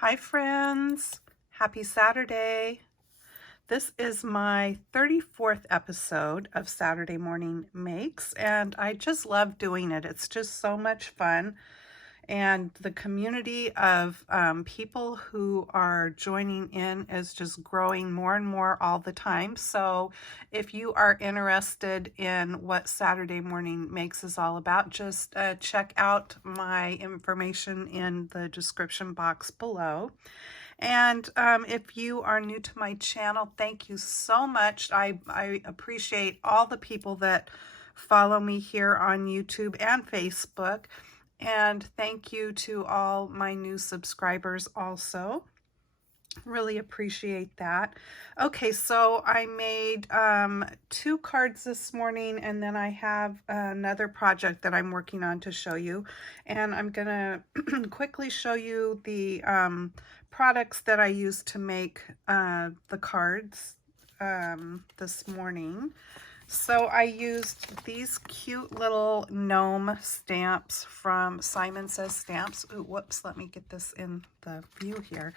Hi friends, happy Saturday. This is my 34th episode of Saturday Morning Makes, and I just love doing it. It's just so much fun, and the community of people who are joining in is just growing more and more all the time. So if you are interested in what Saturday Morning Makes is all about, just check out my information in the description box below. And if you are new to my channel, thank you so much. I appreciate all the people that follow me here on YouTube and Facebook. And thank you to all my new subscribers also. Really appreciate that. Okay, so I made 2 cards this morning, and then I have another project that I'm working on to show you. And I'm gonna quickly show you the products that I used to make the cards this morning. So I used these cute little gnome stamps from Simon Says Stamps. Ooh, whoops, let me get this in the view here.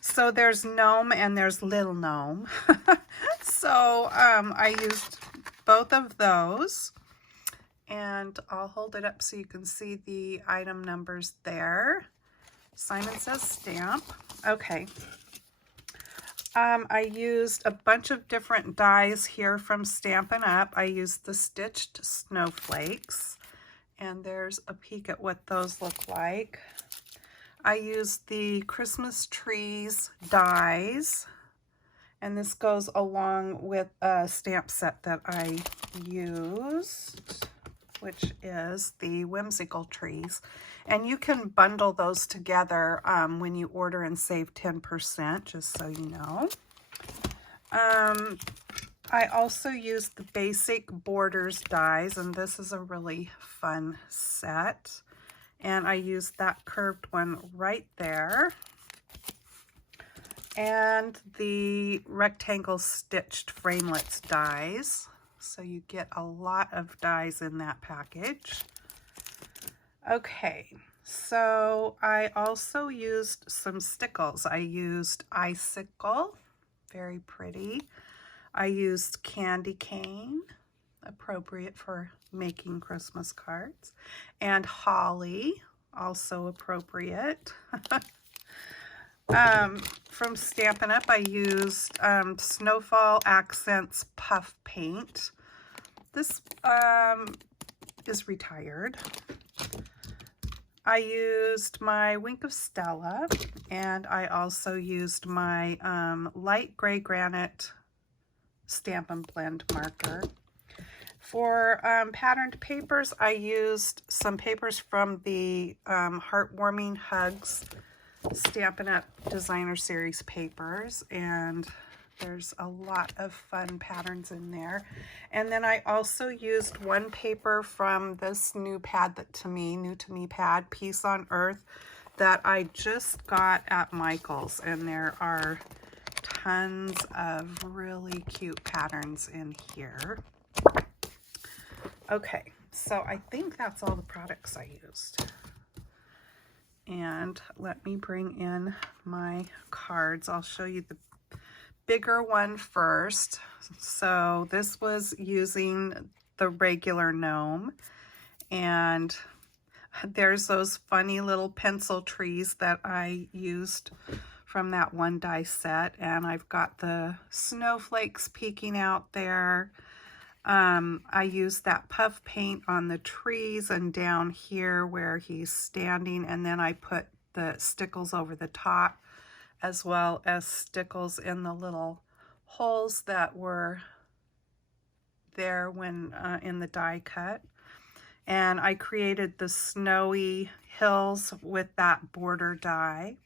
So there's gnome and there's little gnome. So I used both of those, and I'll hold it up so you can see the item numbers there. Simon Says Stamp. Okay. I used a bunch of different dies here from Stampin' Up. I used the stitched snowflakes, and there's a peek at what those look like. I used the Christmas trees dies, and this goes along with a stamp set that I used, which is the whimsical trees. And you can bundle those together when you order and save 10%, just so you know. I also used the basic borders dies, and this is a really fun set. And I used that curved one right there. And the rectangle stitched framelits dies. So you get a lot of dies in that package. Okay, so I also used some stickles. I used icicle, very pretty. I used candy cane, appropriate for making Christmas cards, and holly, also appropriate. From Stampin' Up, I used Snowfall Accents Puff Paint. This is retired. I used my Wink of Stella, and I also used my light gray granite Stampin' Blend marker. For patterned papers, I used some papers from the Heartwarming Hugs Stampin' Up! Designer Series papers, and there's a lot of fun patterns in there. And then I also used one paper from this new pad new to me pad, Peace on Earth, that I just got at Michael's, and there are tons of really cute patterns in here. Okay, so I think that's all the products I used. And let me bring in my cards. I'll show you the bigger one first. So this was using the regular gnome, and there's those funny little pencil trees that I used from that one die set, and I've got the snowflakes peeking out there. I used that puff paint on the trees and down here where he's standing, and then I put the stickles over the top, as well as stickles in the little holes that were there when in the die cut. And I created the snowy hills with that border die.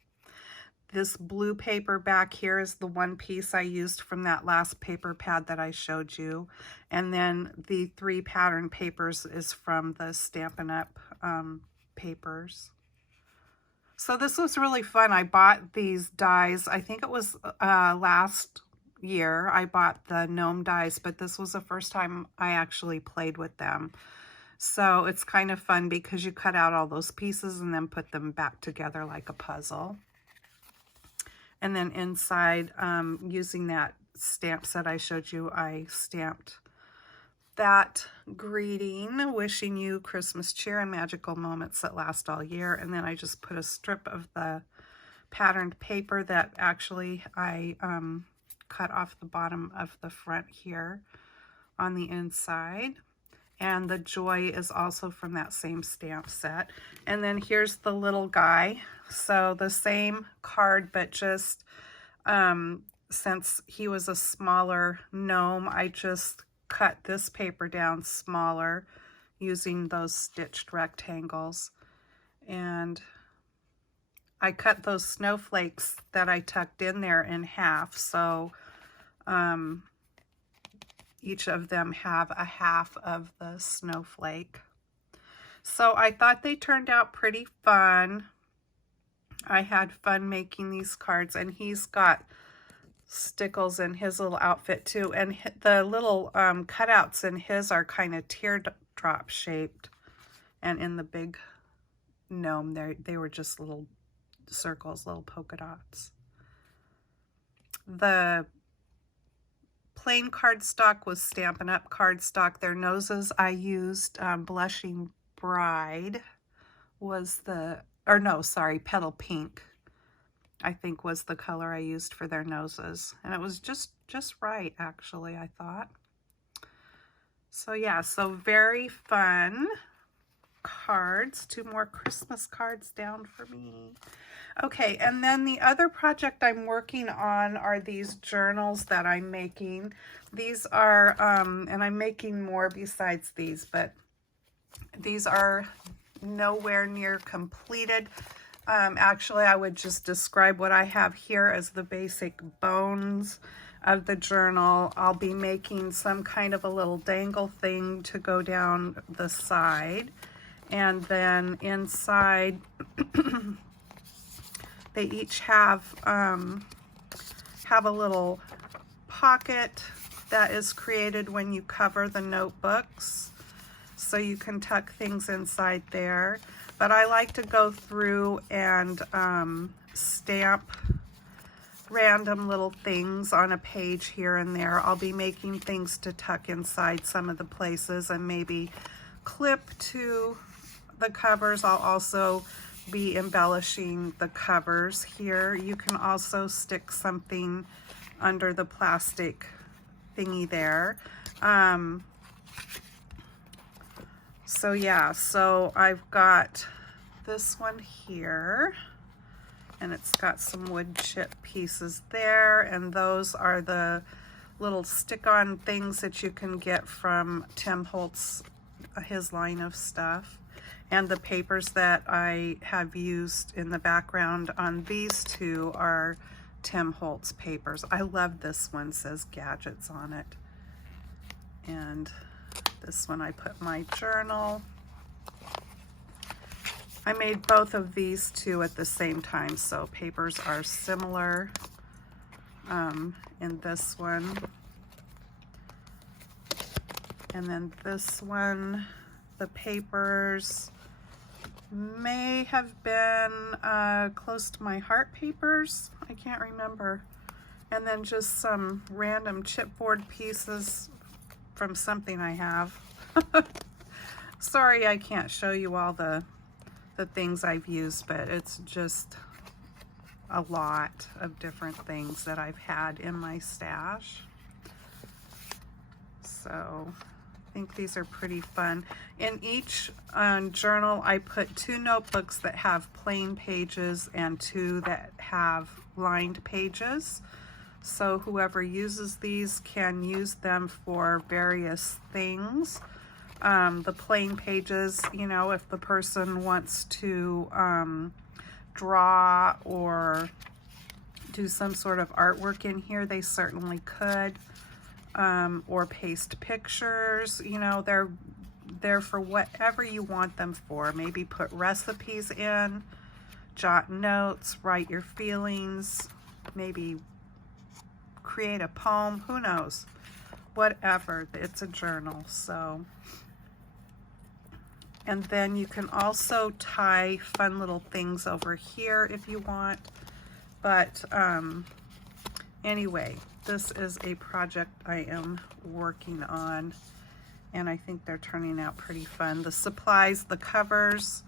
This blue paper back here is the one piece I used from that last paper pad that I showed you. And then the 3 pattern papers is from the Stampin' Up! Papers. So this was really fun. I bought these dies, I think it was last year I bought the gnome dies, but this was the first time I actually played with them. So it's kind of fun because you cut out all those pieces and then put them back together like a puzzle. And then inside, using that stamp set I showed you, I stamped that greeting, wishing you Christmas cheer and magical moments that last all year. And then I just put a strip of the patterned paper that actually I cut off the bottom of the front here on the inside. And the joy is also from that same stamp set. And then here's the little guy. So the same card, but just since he was a smaller gnome, I just cut this paper down smaller using those stitched rectangles. And I cut those snowflakes that I tucked in there in half. So each of them have a half of the snowflake. So I thought they turned out pretty fun. I had fun making these cards, and he's got stickles in his little outfit too. And the little cutouts in his are kind of teardrop shaped. And in the big gnome, they were just little circles, little polka dots. The plain cardstock was Stampin' Up! Cardstock. Their noses I used Blushing Bride was the, or no, sorry, Petal Pink, I think was the color I used for their noses. And it was just right, actually, I thought. So yeah, so very fun cards. 2 more Christmas cards down for me. Okay, and then the other project I'm working on are these journals that I'm making. These are, and I'm making more besides these, but these are nowhere near completed. Actually, I would just describe what I have here as the basic bones of the journal. I'll be making some kind of a little dangle thing to go down the side. And then inside, they each have a little pocket that is created when you cover the notebooks. So you can tuck things inside there. But I like to go through and stamp random little things on a page here and there. I'll be making things to tuck inside some of the places and maybe clip to the covers. I'll also be embellishing the covers here. You can also stick something under the plastic thingy there. So yeah, so I've got this one here, and it's got some wood chip pieces there, and those are the little stick-on things that you can get from Tim Holtz, his line of stuff. And the papers that I have used in the background on these two are Tim Holtz papers. I love this one, says gadgets on it. And this one I put my journal. I made both of these two at the same time, so papers are similar in this one. And then this one, the papers may have been close to my heart papers. I can't remember. And then just some random chipboard pieces from something I have. Sorry I can't show you all the things I've used, but it's just a lot of different things that I've had in my stash. So I think these are pretty fun. In each journal, I put 2 notebooks that have plain pages and 2 that have lined pages. So whoever uses these can use them for various things. The plain pages, you know, if the person wants to draw or do some sort of artwork in here, they certainly could. Or paste pictures, you know, they're for whatever you want them for. Maybe put recipes in, jot notes, write your feelings, maybe create a poem, who knows, whatever. It's a journal. So, and then you can also tie fun little things over here if you want. But anyway, this is a project I am working on, and I think they're turning out pretty fun. The supplies, the covers,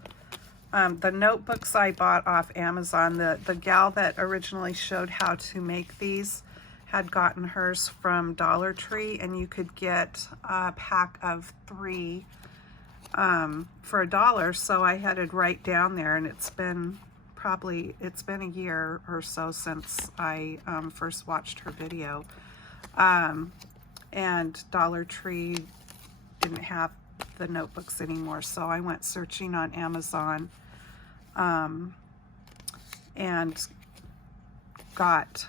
the notebooks I bought off Amazon. The gal that originally showed how to make these had gotten hers from Dollar Tree, and you could get a pack of 3 for $1. So I headed right down there, and it's been a year or so since I first watched her video. And Dollar Tree didn't have the notebooks anymore, so I went searching on Amazon and got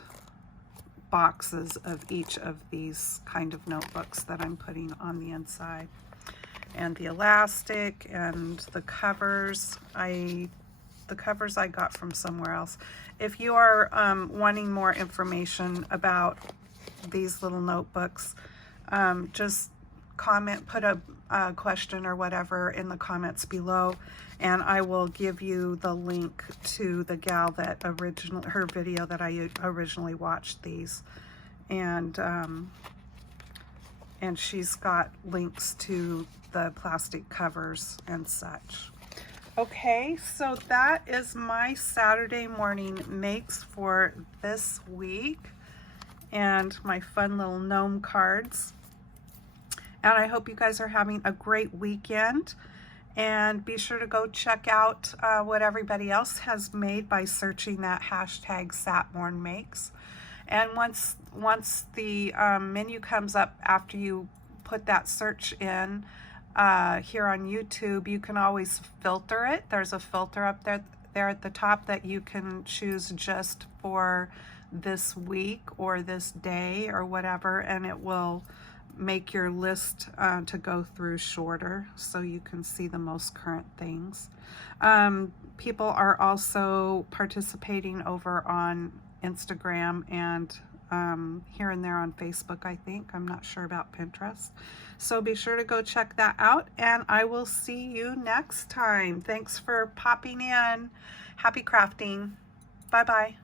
boxes of each of these kind of notebooks that I'm putting on the inside. And the elastic and the covers, I got from somewhere else. If you are wanting more information about these little notebooks, just comment, put a question or whatever in the comments below, and I will give you the link to the gal that her video that I originally watched these, and she's got links to the plastic covers and such. Okay, so that is my Saturday morning makes for this week, and my fun little gnome cards. And I hope you guys are having a great weekend. And be sure to go check out what everybody else has made by searching that hashtag SatMornMakes. And once the menu comes up after you put that search in here on YouTube, you can always filter it. There's a filter up there at the top that you can choose just for this week or this day or whatever, and it will make your list to go through shorter so you can see the most current things. People are also participating over on Instagram and here and there on Facebook, I think. I'm not sure about Pinterest. So be sure to go check that out, and I will see you next time. Thanks for popping in. Happy crafting. Bye-bye.